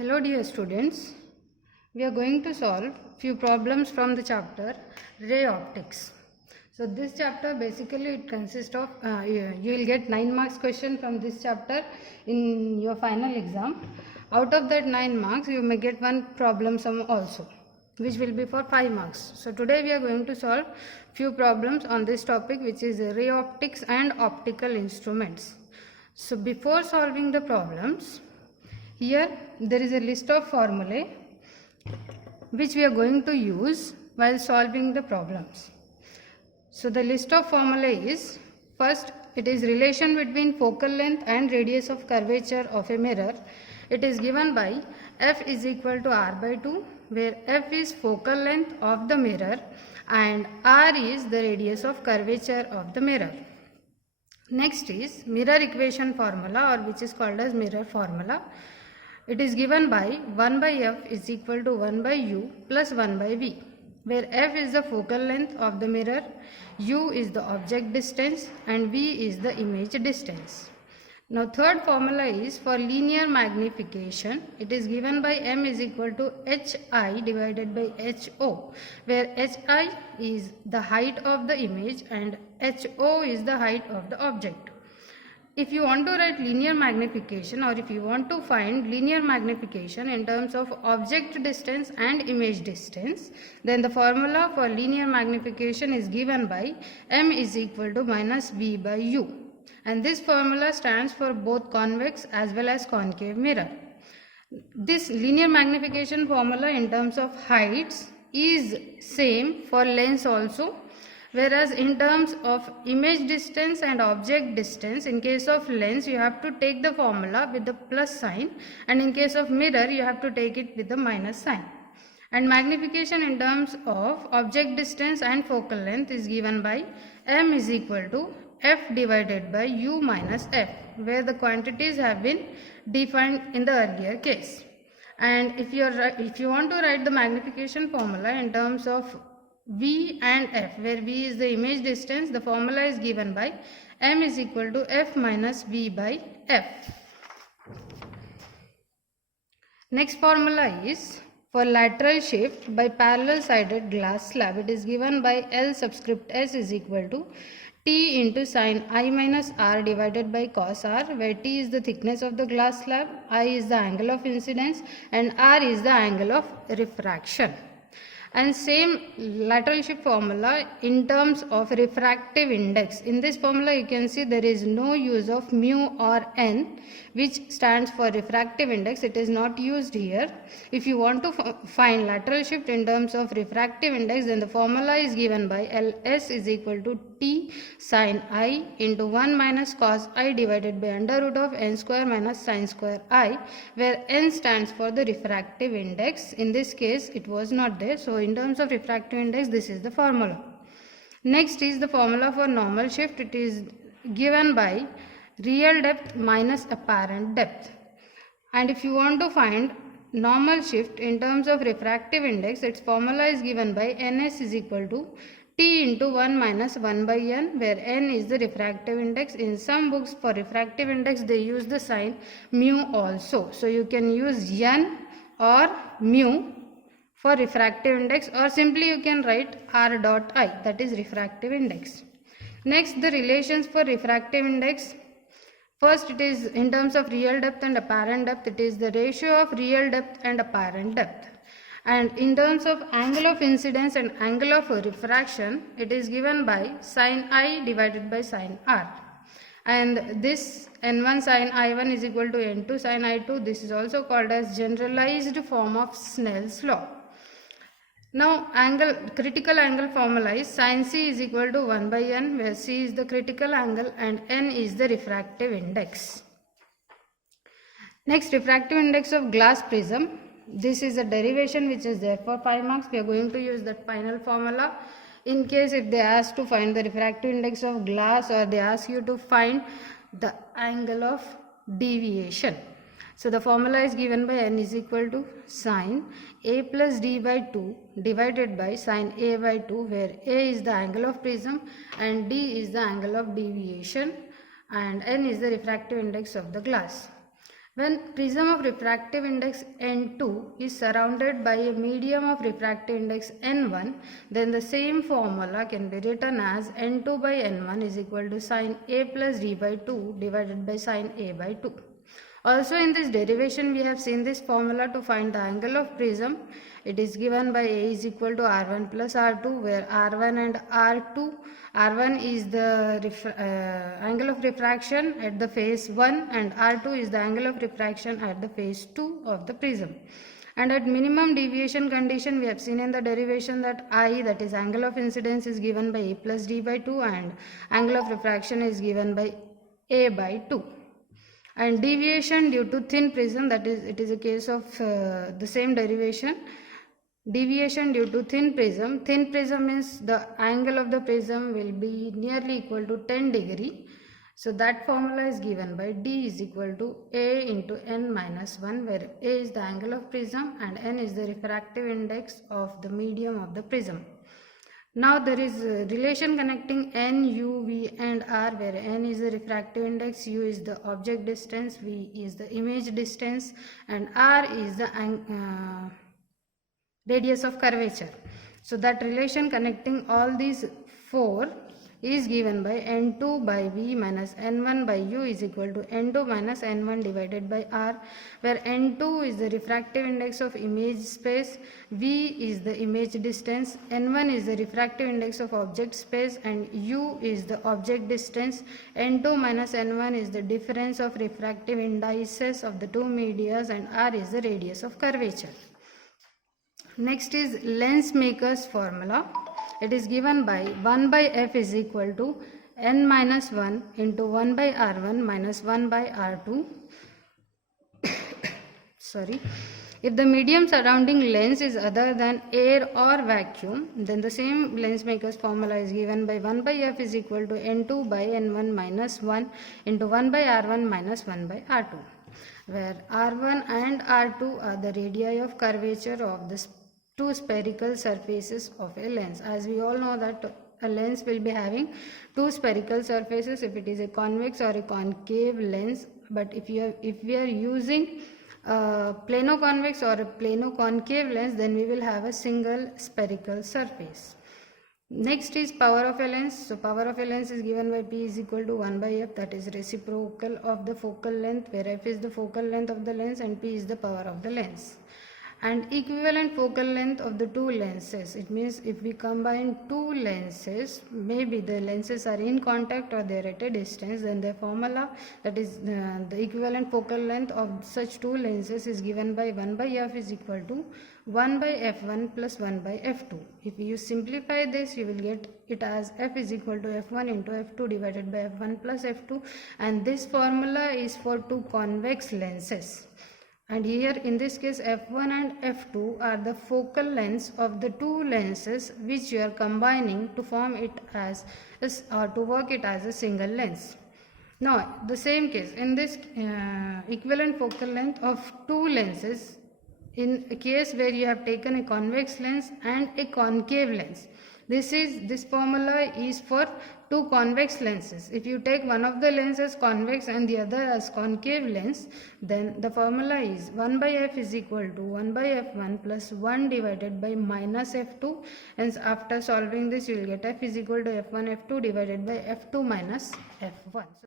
Hello dear students, we are going to solve few problems from the chapter Ray Optics. So this chapter basically it consists of, you will get 9 marks question from this chapter in your final exam. Out of that 9 marks you may get one problem sum also, which will be for 5 marks. So today we are going to solve few problems on this topic, which is ray optics and optical instruments. So before solving the problems, here there is a list of formulae which we are going to use while solving the problems. So the list of formulae is, first it is relation between focal length and radius of curvature of a mirror. It is given by f is equal to r by 2, where f is focal length of the mirror and r is the radius of curvature of the mirror. Next is mirror equation formula, or which is called as mirror formula. It is given by 1 by f is equal to 1 by u plus 1 by v, where f is the focal length of the mirror, u is the object distance and v is the image distance. Now third formula is for linear magnification. It is given by m is equal to hi divided by ho, where hi is the height of the image and ho is the height of the object. If you want to write linear magnification, or if you want to find linear magnification in terms of object distance and image distance, then the formula for linear magnification is given by m is equal to minus v by u. And this formula stands for both convex as well as concave mirror. This linear magnification formula in terms of heights is same for lens also, whereas in terms of image distance and object distance, in case of lens you have to take the formula with the plus sign, and in case of mirror you have to take it with the minus sign. And magnification in terms of object distance and focal length is given by m is equal to f divided by u minus f, where the quantities have been defined in the earlier case. And if you want to write the magnification formula in terms of v and f, where v is the image distance, the formula is given by m is equal to f minus v by f. Next formula is for lateral shift by parallel sided glass slab. It is given by L subscript S is equal to T into sin I minus R divided by cos R, where T is the thickness of the glass slab, I is the angle of incidence and R is the angle of refraction. And same lateral shift formula in terms of refractive index. In this formula you can see there is no use of mu or n, which stands for refractive index. It is not used here. If you want to find lateral shift in terms of refractive index, then the formula is given by Ls is equal to T sin I into 1 minus cos I divided by under root of n square minus sin square I, where n stands for the refractive index. In this case it was not there, so in terms of refractive index this is the formula. Next is the formula for normal shift. It is given by real depth minus apparent depth. And if you want to find normal shift in terms of refractive index, its formula is given by ns is equal to T into 1 minus 1 by n, where n is the refractive index. In some books for refractive index they use the sign mu also. So you can use n or mu for refractive index, or simply you can write r dot I, that is refractive index. Next, the relations for refractive index. First, it is in terms of real depth and apparent depth. It is the ratio of real depth and apparent depth. And in terms of angle of incidence and angle of refraction, it is given by sin I divided by sin R. And this n1 sin I1 is equal to n2 sin I2. This is also called as generalized form of Snell's law. Now critical angle formula is sin C is equal to 1 by n, where C is the critical angle and n is the refractive index. Next, refractive index of glass prism. This is a derivation which is there for 5 marks. We are going to use that final formula. In case if they ask to find the refractive index of glass, or they ask you to find the angle of deviation. So the formula is given by n is equal to sin a plus d by 2 divided by sin a by 2, where a is the angle of prism and d is the angle of deviation and n is the refractive index of the glass. When prism of refractive index n2 is surrounded by a medium of refractive index n1, then the same formula can be written as n2 by n1 is equal to sin a plus d by 2 divided by sin a by 2. Also in this derivation we have seen this formula to find the angle of prism. It is given by A is equal to R1 plus R2, where R1 and R2, R1 is the angle of refraction at the face 1 and R2 is the angle of refraction at the face 2 of the prism. And at minimum deviation condition we have seen in the derivation that I, that is angle of incidence, is given by A plus D by 2 and angle of refraction is given by A by 2. And deviation due to thin prism, that is, it is a case of the same derivation. Deviation due to thin prism means the angle of the prism will be nearly equal to 10 degree. So that formula is given by D is equal to A into n minus 1, where A is the angle of prism and n is the refractive index of the medium of the prism. Now there is a relation connecting n, u, v and r, where n is the refractive index, u is the object distance, v is the image distance and r is the radius of curvature. So that relation connecting all these four is given by n2 by v minus n1 by u is equal to n2 minus n1 divided by r, where n2 is the refractive index of image space, v is the image distance, n1 is the refractive index of object space and u is the object distance. n2 minus n1 is the difference of refractive indices of the two medias and r is the radius of curvature. Next is lens maker's formula. It is given by 1 by f is equal to n minus 1 into 1 by r1 minus 1 by r2. Sorry. If the medium surrounding lens is other than air or vacuum, then the same lens maker's formula is given by 1 by f is equal to n2 by n1 minus 1 into 1 by r1 minus 1 by r2, where r1 and r2 are the radii of curvature of the two spherical surfaces of a lens. As we all know that a lens will be having two spherical surfaces if it is a convex or a concave lens, but if we are using a plano-convex or a plano-concave lens, then we will have a single spherical surface. Next is power of a lens. So power of a lens is given by P is equal to 1 by f, that is reciprocal of the focal length, where f is the focal length of the lens and P is the power of the lens. And equivalent focal length of the two lenses. It means if we combine two lenses, maybe the lenses are in contact or they are at a distance, then the formula, that is the equivalent focal length of such two lenses, is given by 1 by f is equal to 1 by f1 plus 1 by f2. If you simplify this, you will get it as f is equal to f1 into f2 divided by f1 plus f2, and this formula is for two convex lenses. And here in this case f1 and f2 are the focal lengths of the two lenses which you are combining to form it as or to work it as a single lens. Now the same case in this equivalent focal length of two lenses, in a case where you have taken a convex lens and a concave lens, this formula is for two convex lenses. If you take one of the lenses convex and the other as concave lens, then the formula is 1 by f is equal to 1 by f1 plus 1 divided by minus f2. Hence after solving this, you will get f is equal to f1 f2 divided by f2 minus f1.